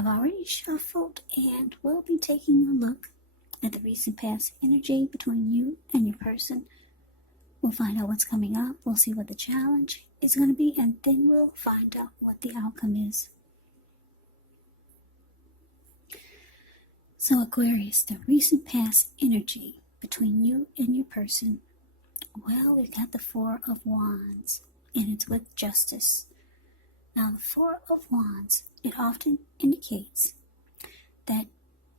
I've already shuffled and we'll be taking a look at the recent past energy between you and your person. We'll find out what's coming up, we'll see what the challenge is going to be, and then we'll find out what the outcome is. So Aquarius, the recent past energy between you and your person. Well, we've got the Four of Wands, and it's with Justice. Now, the Four of Wands, it often indicates that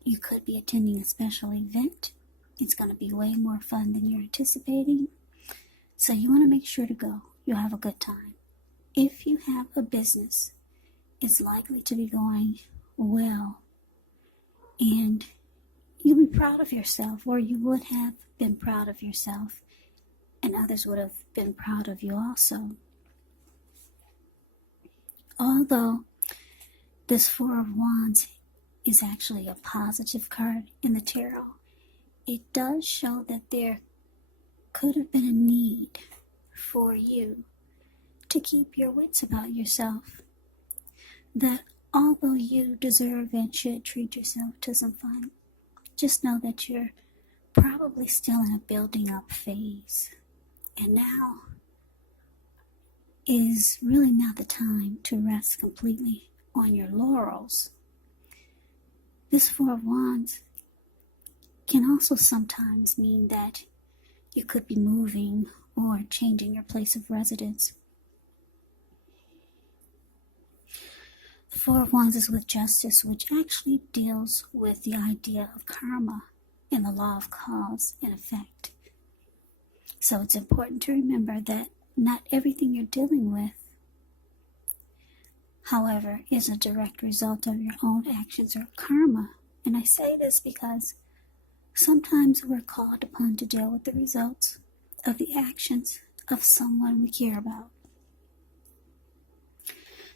you could be attending a special event. It's going to be way more fun than you're anticipating. So you want to make sure to go. You'll have a good time. If you have a business, it's likely to be going well. And you'll be proud of yourself, or you would have been proud of yourself. And others would have been proud of you also. Although this Four of Wands is actually a positive card in the tarot, it does show that there could have been a need for you to keep your wits about yourself. That although you deserve and should treat yourself to some fun, just know that you're probably still in a building up phase. And now is really not the time to rest completely on your laurels. This Four of Wands can also sometimes mean that you could be moving or changing your place of residence. The Four of Wands is with Justice, which actually deals with the idea of karma and the law of cause and effect. So it's important to remember that not everything you're dealing with, however, is a direct result of your own actions or karma. And I say this because sometimes we're called upon to deal with the results of the actions of someone we care about.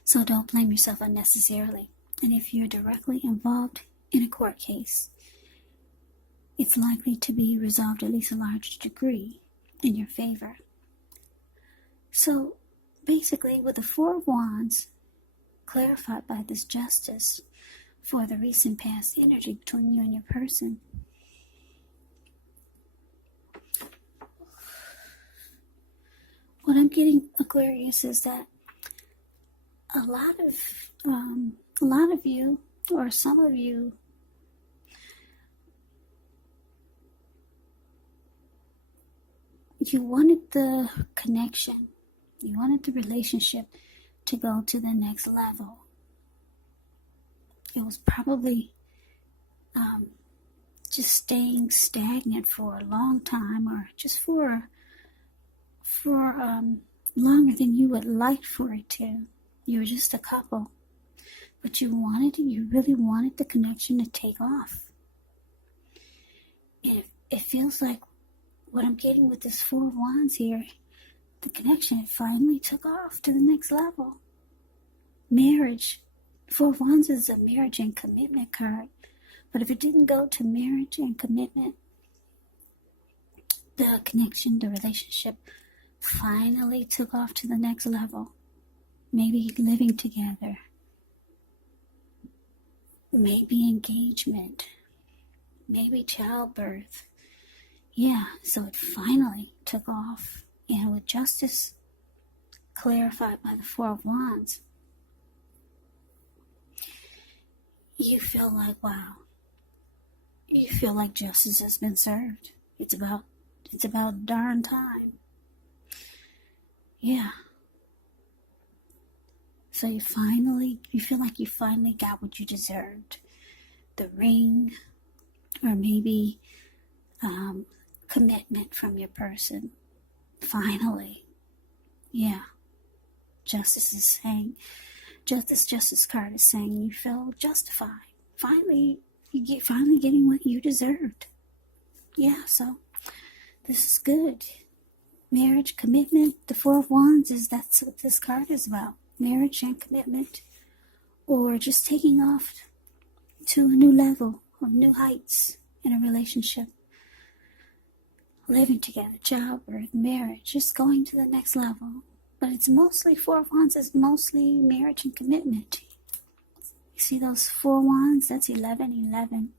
So don't blame yourself unnecessarily. And if you're directly involved in a court case, it's likely to be resolved at least a large degree in your favor. So basically, with the Four of Wands clarified by this Justice for the recent past energy between you and your person, what I'm getting, Aquarius, is that a lot of you, or some of you, you wanted the connection, you wanted the relationship to go to the next level. It was probably just staying stagnant for a long time, or just for longer than you would like for it to. You were just a couple, but you really wanted the connection to take off. And it feels like what I'm getting with this Four of Wands here, the connection, it finally took off to the next level. Marriage. Four of Wands is a marriage and commitment card. But if it didn't go to marriage and commitment, the connection, the relationship finally took off to the next level. Maybe living together. Maybe engagement. Maybe childbirth. Yeah, so it finally took off. And with Justice clarified by the Four of Wands, you feel like, wow. You feel like justice has been served. It's about darn time. Yeah. So you feel like you finally got what you deserved. The ring, or maybe commitment from your person. Finally. Yeah. Justice is saying, Justice card is saying you feel justified. Finally getting what you deserved. Yeah, so this is good. Marriage, commitment, the Four of Wands that's what this card is about. Marriage and commitment, or just taking off to a new level, or new heights in a relationship. Living together, childbirth, marriage, just going to the next level. But it's mostly, Four of Wands is mostly marriage and commitment. See those 4 wands? That's 11.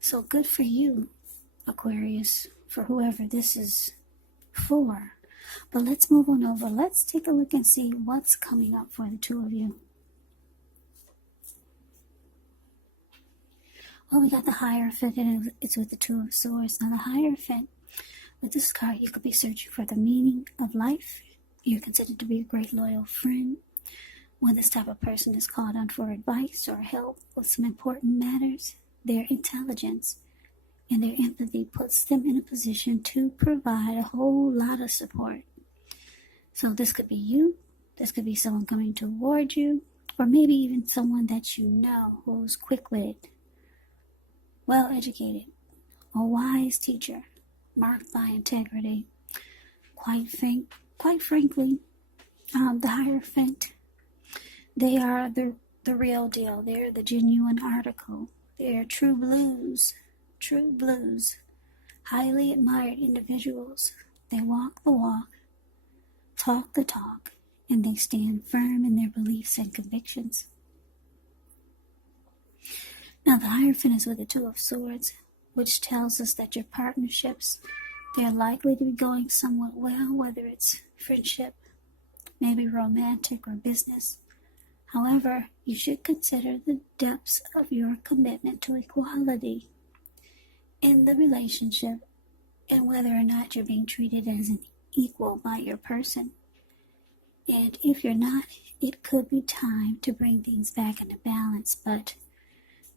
So good for you, Aquarius, for whoever this is for. But let's move on over. Let's take a look and see what's coming up for the two of you. Well, we got the Hierophant, and it's with the Two of Swords. Now, the Hierophant, with this card, you could be searching for the meaning of life. You're considered to be a great loyal friend. When this type of person is called on for advice or help with some important matters, their intelligence and their empathy puts them in a position to provide a whole lot of support. So this could be you, this could be someone coming toward you, or maybe even someone that you know who's quick-witted, well-educated, a wise teacher, marked by integrity. Quite frankly, the Hierophant, they are the real deal. They're the genuine article. They're true blues, highly admired individuals. They walk the walk, talk the talk, and they stand firm in their beliefs and convictions. Now, the Hierophant is with the Two of Swords, which tells us that your partnerships, they're likely to be going somewhat well, whether it's friendship, maybe romantic or business. However, you should consider the depths of your commitment to equality in the relationship and whether or not you're being treated as an equal by your person. And if you're not, it could be time to bring things back into balance, but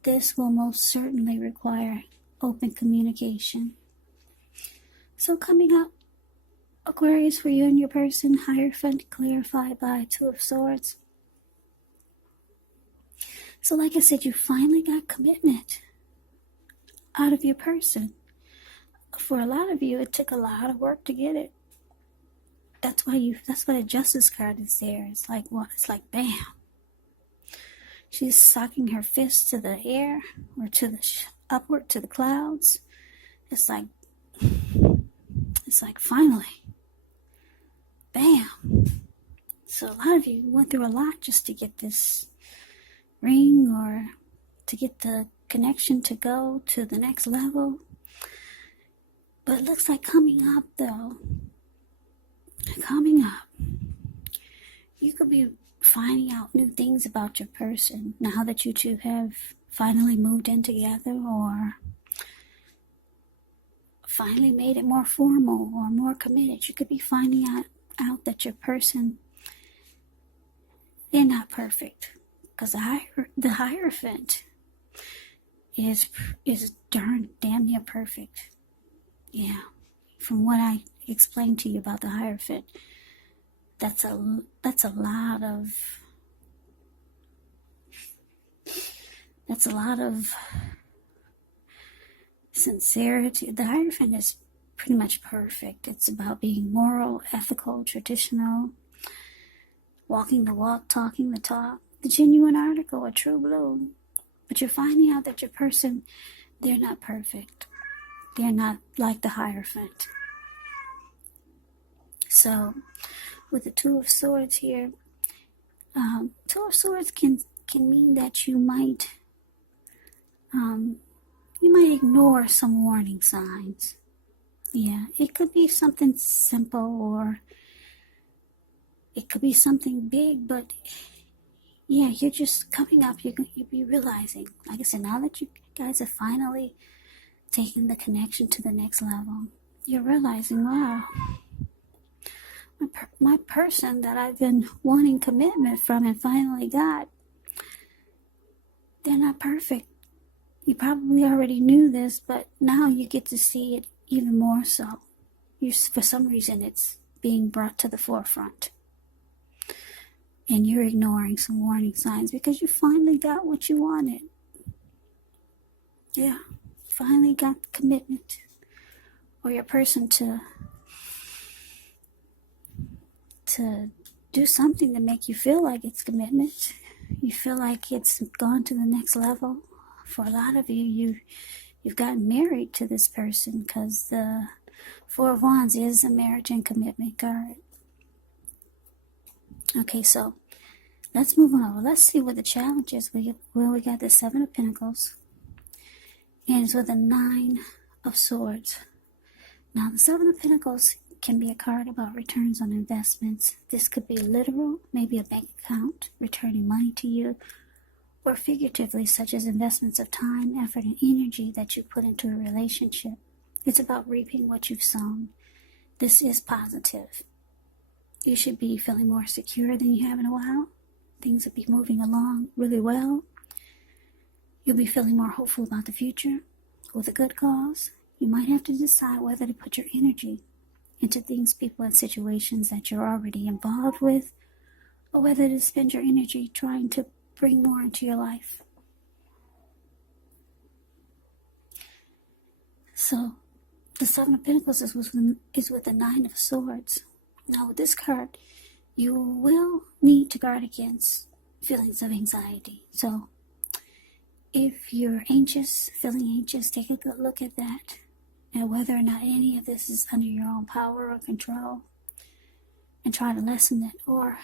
this will most certainly require open communication. So coming up, Aquarius, for you and your person, Hierophant clarified by Two of Swords. So like I said, you finally got commitment out of your person. For a lot of you, it took a lot of work to get it. That's why the Justice card is there. It's like what? It's like bam. She's socking her fist to the air or to the upward to the clouds. It's like finally, bam. So a lot of you went through a lot just to get this ring or to get the connection to go to the next level. But it looks like coming up, you could be finding out new things about your person now that you two have finally moved in together or finally made it more formal or more committed. You could be finding out that your person, they're not perfect. Because the Hierophant is damn near perfect. Yeah. From what I explained to you about the Hierophant, that's a lot of sincerity. The Hierophant is pretty much perfect. It's about being moral, ethical, traditional, walking the walk, talking the talk, the genuine article, a true blue. But you're finding out that your person, they're not perfect. They're not like the Hierophant. So, with the Two of Swords here, Two of Swords can mean that you might ignore some warning signs. Yeah, it could be something simple or it could be something big, but yeah, you're just coming up, you'll be realizing, like I said, now that you guys have finally taken the connection to the next level, you're realizing, wow, my person that I've been wanting commitment from and finally got, they're not perfect. You probably already knew this, but now you get to see it even more so. For some reason, it's being brought to the forefront. And you're ignoring some warning signs because you finally got what you wanted. Yeah, finally got commitment. Or your person to do something to make you feel like it's commitment. You feel like it's gone to the next level. For a lot of you, you've gotten married to this person because the Four of Wands is a marriage and commitment card. Okay, so let's move on over. Let's see what the challenge is. We got the Seven of Pentacles, and it's with the Nine of Swords. Now, the Seven of Pentacles can be a card about returns on investments. This could be literal, maybe a bank account returning money to you, or figuratively, such as investments of time, effort, and energy that you put into a relationship. It's about reaping what you've sown. This is positive. You should be feeling more secure than you have in a while. Things will be moving along really well. You'll be feeling more hopeful about the future with a good cause. You might have to decide whether to put your energy into things, people, and situations that you're already involved with, or whether to spend your energy trying to bring more into your life. So, the Seven of Pentacles is with the Nine of Swords. Now, with this card, you will need to guard against feelings of anxiety. So, if you're anxious, feeling anxious, take a good look at that, and whether or not any of this is under your own power or control, and try to lessen it, or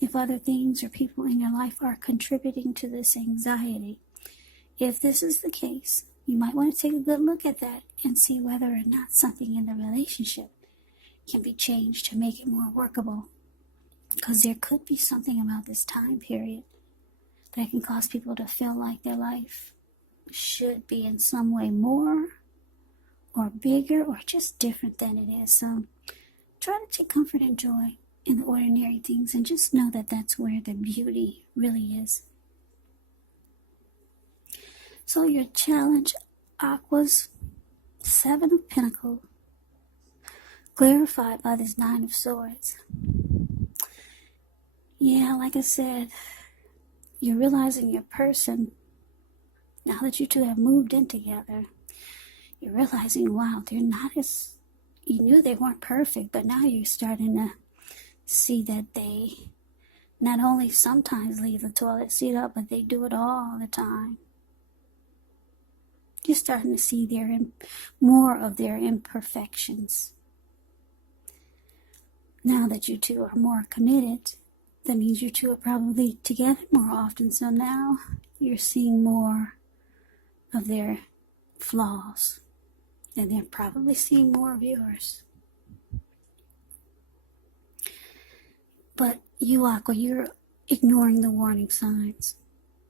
if other things or people in your life are contributing to this anxiety. If this is the case, you might want to take a good look at that and see whether or not something in the relationship can be changed to make it more workable. Because there could be something about this time period that can cause people to feel like their life should be in some way more or bigger or just different than it is. So try to take comfort and joy in the ordinary things, and just know that that's where the beauty really is. So your challenge, Aqua's Seven of Pentacles, clarified by this Nine of Swords. Yeah, like I said, you're realizing your person, now that you two have moved in together, you're realizing, wow, they're not as, you knew they weren't perfect, but now you're starting to see that they not only sometimes leave the toilet seat up, but they do it all the time. You're starting to see more of their imperfections. Now that you two are more committed, that means you two are probably together more often. So now you're seeing more of their flaws, and they're probably seeing more of yours. But you, Aqua, you're ignoring the warning signs.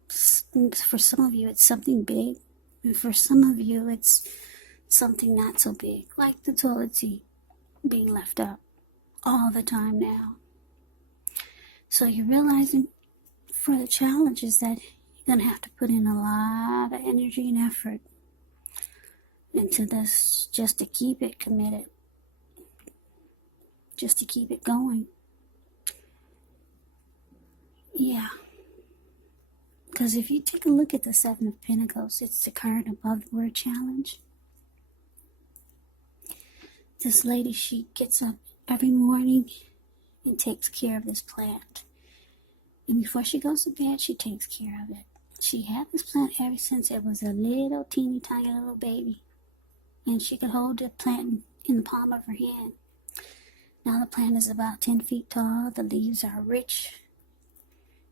For some of you, it's something big. And for some of you, it's something not so big, like the toilet seat being left up all the time now. So you're realizing for the challenges that you're going to have to put in a lot of energy and effort into this just to keep it committed, just to keep it going. Yeah. Because if you take a look at the Seven of Pentacles, it's the card above the word challenge. This lady, she gets up every morning and takes care of this plant. And before she goes to bed, she takes care of it. She had this plant ever since it was a little teeny tiny little baby. And she could hold the plant in the palm of her hand. Now the plant is about 10 feet tall. The leaves are rich,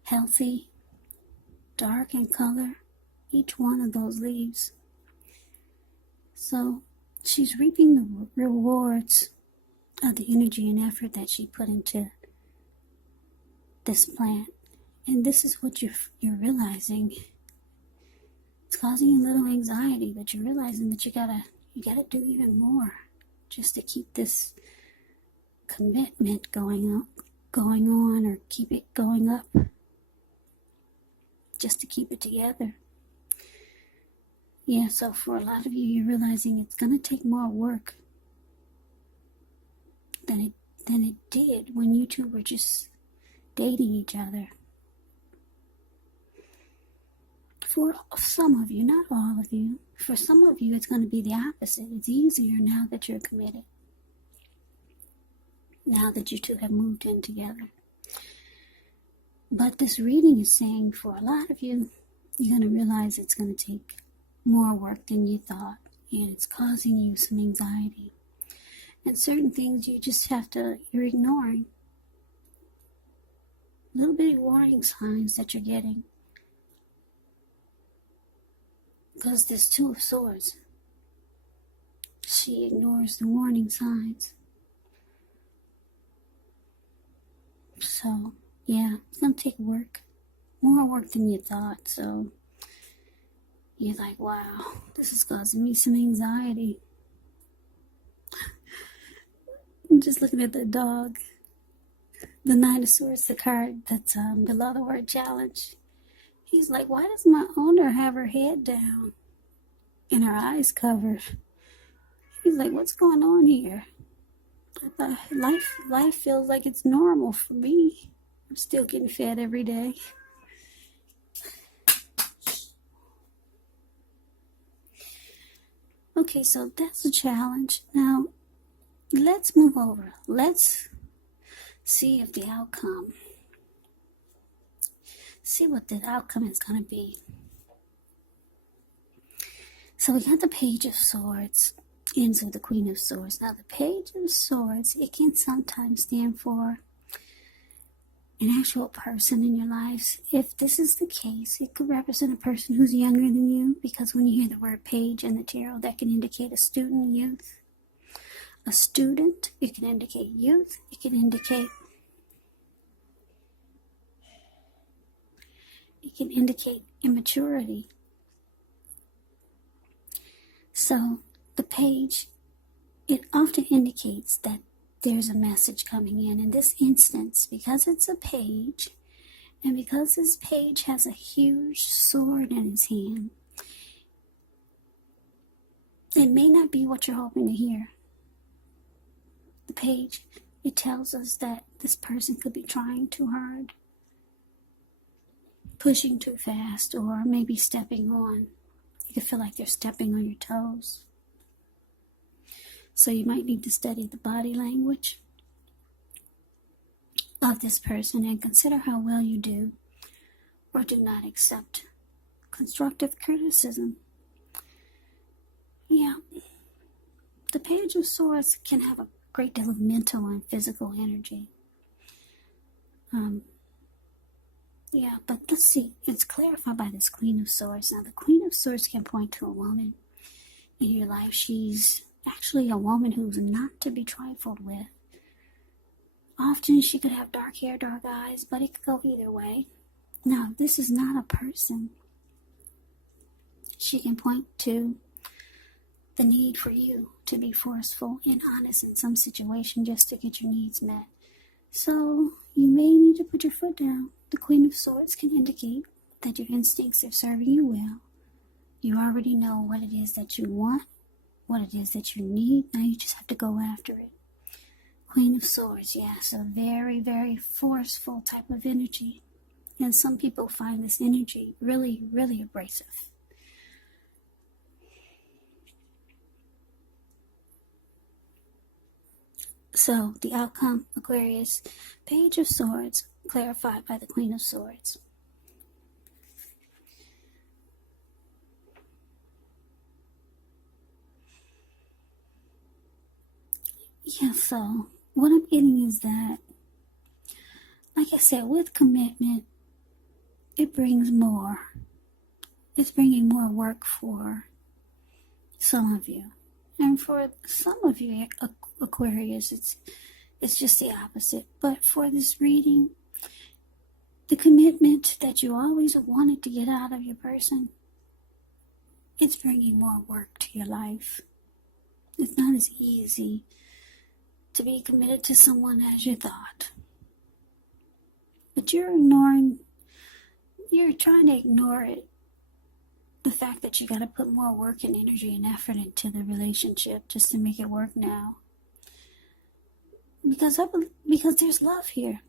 healthy, dark in color, each one of those leaves. So she's reaping the rewards of the energy and effort that she put into this plant. And this is what you're realizing. It's causing a little anxiety, but you're realizing that you gotta do even more just to keep this commitment going on, or keep it going up, just to keep it together. Yeah, so for a lot of you, you're realizing it's gonna take more work than it did when you two were just dating each other. For some of you, not all of you, for some of you, it's going to be the opposite. It's easier now that you're committed. Now that you two have moved in together. But this reading is saying for a lot of you, you're going to realize it's going to take more work than you thought. And it's causing you some anxiety. And certain things you're ignoring. little bitty warning signs that you're getting. Because this Two of Swords, she ignores the warning signs. So, yeah, it's going to take work. More work than you thought. So, you're like, wow, this is causing me some anxiety. I'm just looking at the dog. The Nine of Swords, the card that's below the word challenge. He's like, why does my owner have her head down and her eyes covered? He's like, what's going on here? Life feels like it's normal for me. I'm still getting fed every day. Okay, so that's a challenge. Now, let's move over. Let's see if the outcome, see what the outcome is going to be. So we got the Page of Swords, ends with the Queen of Swords. Now the Page of Swords, it can sometimes stand for an actual person in your lives. If this is the case, it could represent a person who's younger than you, because when you hear the word page in the tarot, that can indicate a student, youth. A student, it can indicate youth, it can indicate immaturity. So the page, it often indicates that there's a message coming in this instance, because it's a page, and because this page has a huge sword in his hand, it may not be what you're hoping to hear. The page, it tells us that this person could be trying too hard, pushing too fast, or maybe stepping on. You could feel like they're stepping on your toes. So you might need to study the body language of this person and consider how well you do or do not accept constructive criticism. Yeah, the Page of Swords can have a great deal of mental and physical energy. Yeah, but let's see. It's clarified by this Queen of Swords. Now, the Queen of Swords can point to a woman in your life. She's actually a woman who's not to be trifled with. Often she could have dark hair, dark eyes, but it could go either way. Now, this is not a person. She can point to the need for you to be forceful and honest in some situation just to get your needs met. So, you may need to put your foot down. The Queen of Swords can indicate that your instincts are serving you well. You already know what it is that you want, what it is that you need. Now you just have to go after it. Queen of Swords, yes, a very, very forceful type of energy. And some people find this energy really, really abrasive. So, the outcome, Aquarius, Page of Swords, clarified by the Queen of Swords. Yeah, so what I'm getting is that, like I said, with commitment, it brings more. It's bringing more work for some of you. And for some of you, Aquarius, it's just the opposite. But for this reading, the commitment that you always wanted to get out of your person, it's bringing more work to your life. It's not as easy to be committed to someone as you thought. But you're trying to ignore it. The fact that you got to put more work and energy and effort into the relationship just to make it work now. Because there's love here.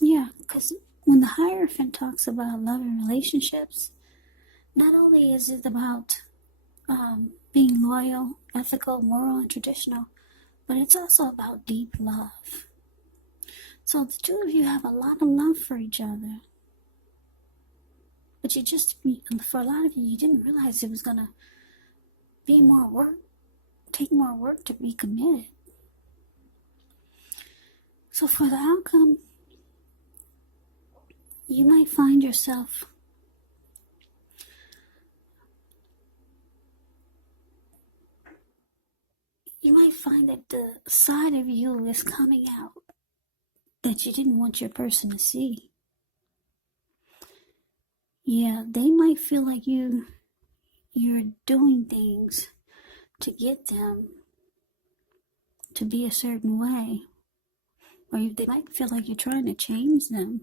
Yeah, because when the Hierophant talks about love and relationships, not only is it about being loyal, ethical, moral, and traditional, but it's also about deep love. So the two of you have a lot of love for each other. But for a lot of you, you didn't realize it was going to be more work, take more work to be committed. So for the outcome, you might find yourself that the side of you is coming out that you didn't want your person to see. Yeah, they might feel like you're doing things to get them to be a certain way. Or they might feel like you're trying to change them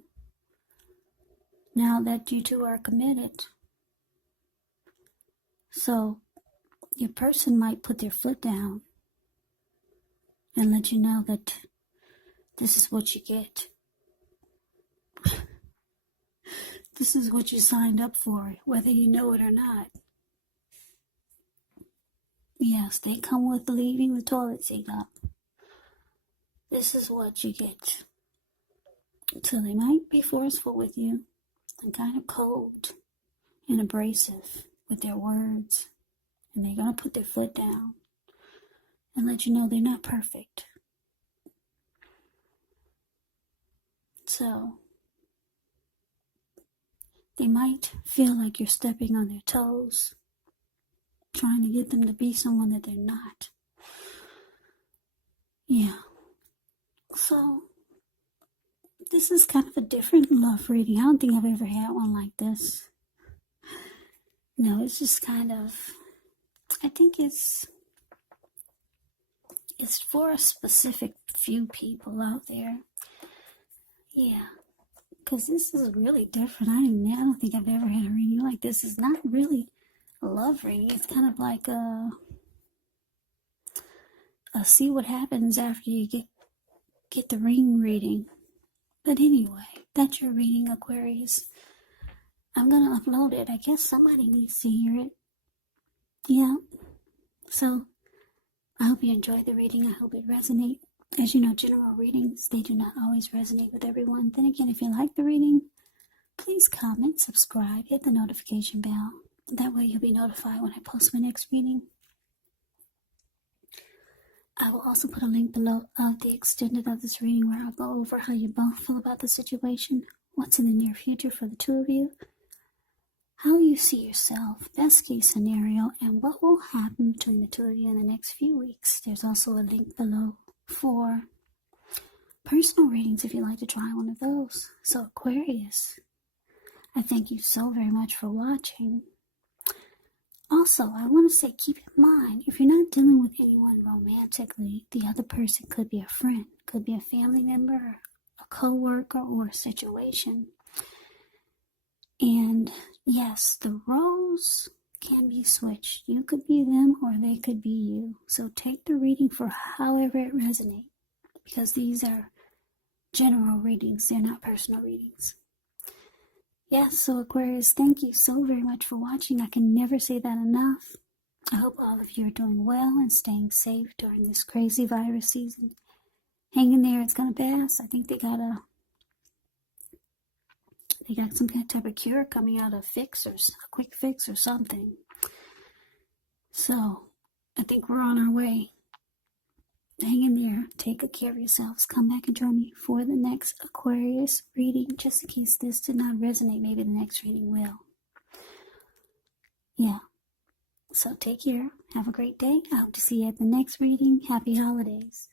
now that you two are committed. So your person might put their foot down and let you know that this is what you get. This is what you signed up for, whether you know it or not. Yes, they come with leaving the toilet seat up. This is what you get. So they might be forceful with you and kind of cold and abrasive with their words. And they're going to put their foot down and let you know they're not perfect. So they might feel like you're stepping on their toes, trying to get them to be someone that they're not. Yeah. So this is kind of a different love reading. I don't think I've ever had one like this. No, it's just kind of, I think it's for a specific few people out there. Yeah. Because this is really different. I don't think I've ever had a reading like this. It's not really a love reading. It's kind of like a see what happens after you get the ring reading. But anyway, that's your reading, Aquarius. I'm going to upload it. I guess somebody needs to hear it. Yeah. So I hope you enjoyed the reading. I hope it resonates. As you know, general readings, they do not always resonate with everyone. Then again, if you like the reading, please comment, subscribe, hit the notification bell. That way you'll be notified when I post my next reading. I will also put a link below of the extended of this reading where I'll go over how you both feel about the situation, what's in the near future for the two of you, how you see yourself, best case scenario, and what will happen between the two of you in the next few weeks. There's also a link below for personal readings if you'd like to try one of those. So Aquarius, I thank you so very much for watching. Also, I want to say, keep in mind, if you're not dealing with anyone romantically, the other person could be a friend, could be a family member, a co-worker, or a situation. And yes, the roles can be switched. You could be them or they could be you. So take the reading for however it resonates, because these are general readings. They're not personal readings. Yes, so Aquarius, thank you so very much for watching. I can never say that enough. I hope all of you are doing well and staying safe during this crazy virus season. Hang in there, it's gonna pass. I think they got some kind of type of cure coming out, a fix or a quick fix or something. So I think we're on our way. Hang in there. Take good care of yourselves. Come back and join me for the next Aquarius reading. Just in case this did not resonate, maybe the next reading will. Yeah. So take care. Have a great day. I hope to see you at the next reading. Happy holidays.